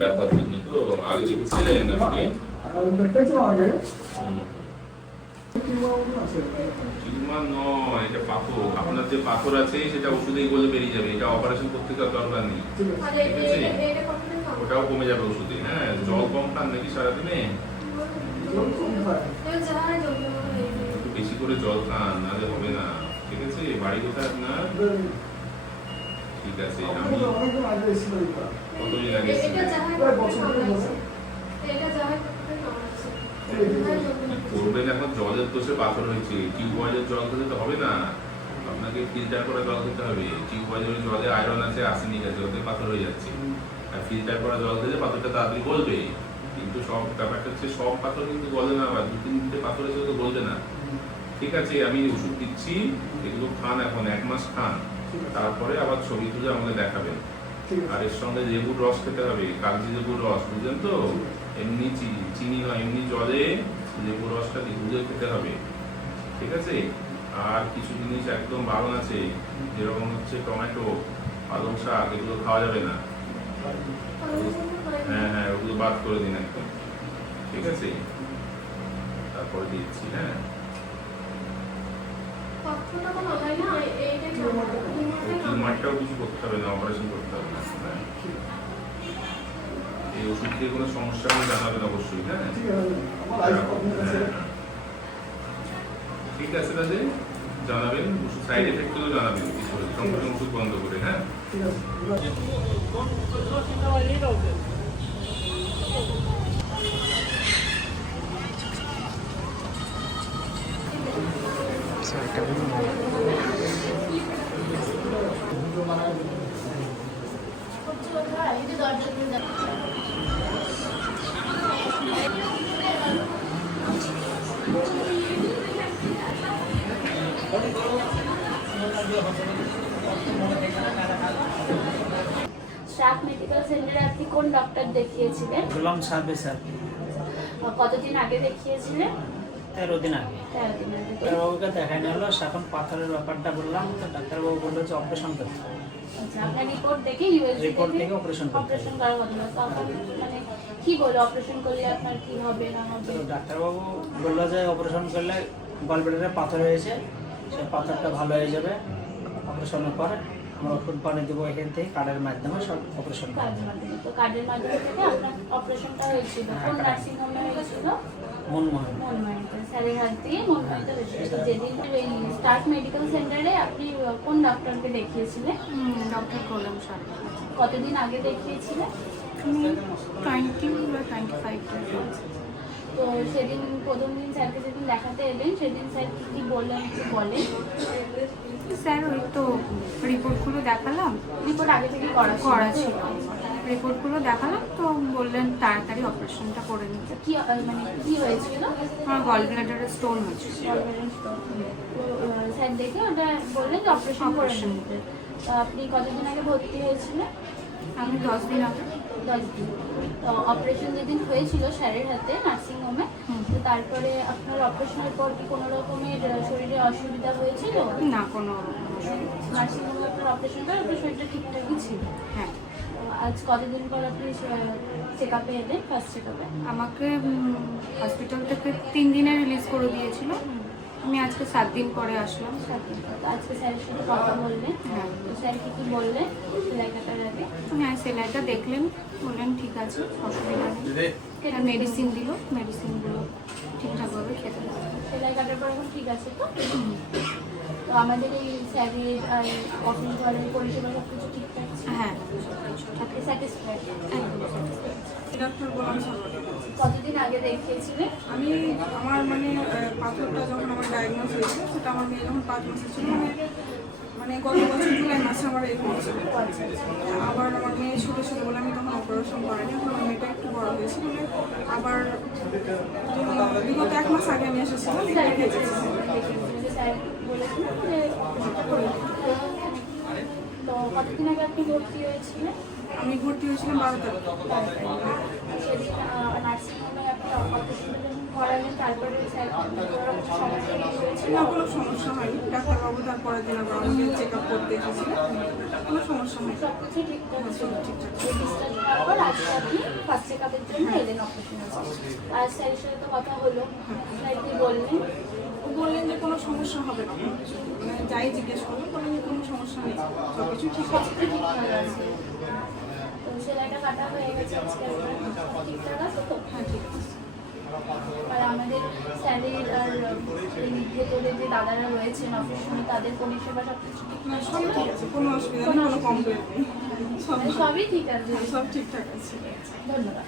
ব্যথার জন্য তো আগে দেখেছিলেন আপনি? টিউমার নয়, এটা পাথর। আপনার যে পাথর আছে সেটা ওষুধেই বলে বেরিয়ে যাবে, এটা অপারেশন করতে তো দরকার নেই, ঠিক আছে? ওটাও কমে যাবে ওষুধে। হ্যাঁ, জল কম খান নাকি সারাদিনে? একটু বেশি করে জল খান, নাহলে হবে না, ঠিক আছে? বাড়ি কোথায় আপনার? ঠিক আছে, আমি কতদিন আগে করবেন? এখন জলের দোষে পাথর হয়েছে, টিউবওয়েলের জল খেলে তো হবে না, আপনাকে ফিল্টার করা জল খেতে হবে। টিউবওয়েলের জলে আয়রন আছে, আর্সেনিক আছে, ওতে পাথর হয়ে যাচ্ছে। আর ফিল্টার করা জল খেলে পাথরটা তাড়াতাড়ি গলবে। কিন্তু সব ব্যাপারটা হচ্ছে সব পাথর কিন্তু গলে না, বা 2-3 পাথর এসে তো গলবে না। ঠিক আছে, আমি ওষুধ দিচ্ছি, এগুলো খান, এখন 1 মাস খান, তারপরে আবার ছবি তুলে আমাকে দেখাবেন। আর এর সঙ্গে লেবুর রস খেতে হবে, কাগজি লেবুর রস, বুঝলেন তো? এমনি চিনি নয়, এমনি জলে লেবুর রসটা গুলে খেতে হবে, ঠিক আছে? আর কিছু জিনিস একদম বারণ আছে, যেরকম হচ্ছে টমেটো, পালং শাক, এগুলো খাওয়া যাবে না। হ্যাঁ হ্যাঁ, ওগুলো বাদ করে দিন একদম, ঠিক আছে? তারপরে দিচ্ছি। হ্যাঁ, টিউমারটাও কিছু করতে হবে না, অপারেশন করতে হবে না। হ্যাঁ, এই ওষুধ দিয়ে কোনো সমস্যা হলে জানাবেন অবশ্যই। হ্যাঁ, ঠিক আছে দাদা, জানাবেন। ওষুধ সাইড এফেক্ট গুলো জানাবেন, সম্পূর্ণ ওষুধ বন্ধ করে। হ্যাঁ, স্টাফ মেডিকেল সেন্টারে আপনি কোন ডক্টর দেখিয়েছিলেন? গোলাম সাহেব স্যার। কতদিন আগে দেখিয়েছিলেন? 13 দিন আগে। 13 দিন আগে। ডাক্তারবাবুকে দেখানো হলো, এখন পাথরের ব্যাপারটা বললাম, তো ডাক্তারবাবু বললো যে অপারেশন করতে হবে। আচ্ছা, আপনার রিপোর্ট দেখে ইউএসজি রিপোর্ট থেকে অপারেশন করার কথা বললো। তখন মানে কি বলে অপারেশন করলে আপনার কি হবে না হবে? তো ডাক্তারবাবু বললো যে অপারেশন করলে গলব্লাডারে পাথর হয়েছে, সেই পাথরটা ভালো হয়ে যাবে অপারেশনের পরে। আমরা ওষুধ পানি দেবো এখান থেকে, কার্ডের মাধ্যমে সব অপারেশন করা যাবে। তো কার্ডের মাধ্যমে থেকে আপনার অপারেশনটা হয়েছিল কোন নার্সিং হোমে হয়েছিল? মনমারিতে। স্যারের হাত দিয়ে মনমারিতে হয়েছিল। যেদিন এই স্টার্ট মেডিকেল সেন্টারে আপনি কোন ডক্টরকে দেখিয়েছিলেন? ডক্টর গোলাম স্যার। কতদিন আগে দেখিয়েছিলেন? 20 বা 25 তো সেদিন প্রথম দিন স্যারকে যেদিন দেখাতে এলেন সেদিন স্যার কি বললেন একটু বলেন। স্যার ওই তো রিপোর্টগুলো দেখালাম, রিপোর্ট আগে থেকে করা ছিল, রিপোর্টগুলো দেখালাম, তো বললেন তাড়াতাড়ি অপারেশনটা করে নিতে। কি মানে কি হয়েছিল? আমার গল ব্লাডারে স্টোন হয়েছিল। স্যার দেখে ওটা বললেন যে অপারেশন করে নিতে। তো আপনি কতদিন আগে ভর্তি হয়েছিলেন? আমি 10 দিন আগে। 10 দিন। তো অপারেশন যেদিন হয়েছিল স্যারের হাতে নার্সিংহোমে, তো তারপরে আপনার অপারেশনের পর কি কোনো রকমের শরীরে অসুবিধা হয়েছিল? না, কোনো নার্সিংহোমে আপনার অপারেশন করে আপনার শরীরটা ঠিকঠাকই ছিল? হ্যাঁ। আজ কতদিন পর আপনি চেক আপে এলেন, ফার্স্ট চেক আপে? আমাকে হসপিটাল থেকে 3 দিনে রিলিজ করে দিয়েছিল, আমি আজকে 7 দিন পরে আসলাম। 7 দিন পর। আজকে স্যারের সাথে কথা বললেন? হ্যাঁ। তো স্যার কি বললেন সেলাই কাটার আগে? হ্যাঁ, সেলাইটা দেখলেন, বললেন ঠিক আছে, অসুবিধা নেই। আর মেডিসিন দিল, মেডিসিনগুলো ঠিকঠাকভাবে খেতে হবে। সেলাই কাটার পর এখন ঠিক আছে তো? তো আমাদের এই স্যারের আর অফিস ঘরের পরিষেবা সব কিছু ঠিকঠাক ছিল? হ্যাঁ, আপনি স্যাটিসফাইড? ডক্টর গোলাম স্যার। কতদিন আগে দেখিয়েছিলেন? আমার মানে পাথরটা যখন আমার ডায়াগনোস হয়েছিল, সেটা আমার মেয়ে যখন 5 মাসের ছিল, মানে গত বছর জুলাই মাসে আমার এই হয়েছিল। আবার আমার মেয়ে ছোট ছিল বলে আমি তখন অপারেশন করিনি, এখন আমার মেয়েটা একটু বড় হয়েছিল বলে আবার বিগত 1 মাস আগে আমি এসেছিলাম। স্যার বলেছিলেন যে তো কতদিন আগে আপনি ভর্তি হয়েছিলেন? আমি ভর্তি হয়েছিলাম 12 তারিখ। সেদিন নার্সিংহোমে আপনি অপারেশন করালেন, তারপরে স্যার সমস্যা হয়েছিল? না, কোনো সমস্যা হয়নি। ডাক্তারবাবু তারপরের দিন আবার আমাকে চেক আপ করতে এসেছিলেন, কোনো সমস্যা হয়নি। সব কিছু ঠিকঠাক ছিল? ঠিকঠাক। আজকে আপনি ফার্স্ট চেক আপের জন্য এলেন অপারেশন আছে। আর স্যারের সাথে তো কথা হলো, স্যার কি বললেন? বললেন যে কোনো সমস্যা হবে না, মানে যাই জিজ্ঞেস করলো বললেন যে কোনো সমস্যা নেই, সব কিছু ঠিক আছে। ঠিকঠাক আছে। তো সেলাইটা কাটা হয়ে গেছে আজকে আপনার, ঠিকঠাক আছে তো? হ্যাঁ ঠিক আছে। আর আমাদের স্যারের আর এই ভেতরে যে দাদারা রয়েছেন অপারেশনে তাদের পরিষেবা সব কিছু না সব ঠিক আছে, কোনো অসুবিধা নেই, কোনো কমপ্লেন নেই, সব সবই ঠিক আছে। সব ঠিকঠাক আছে। ধন্যবাদ।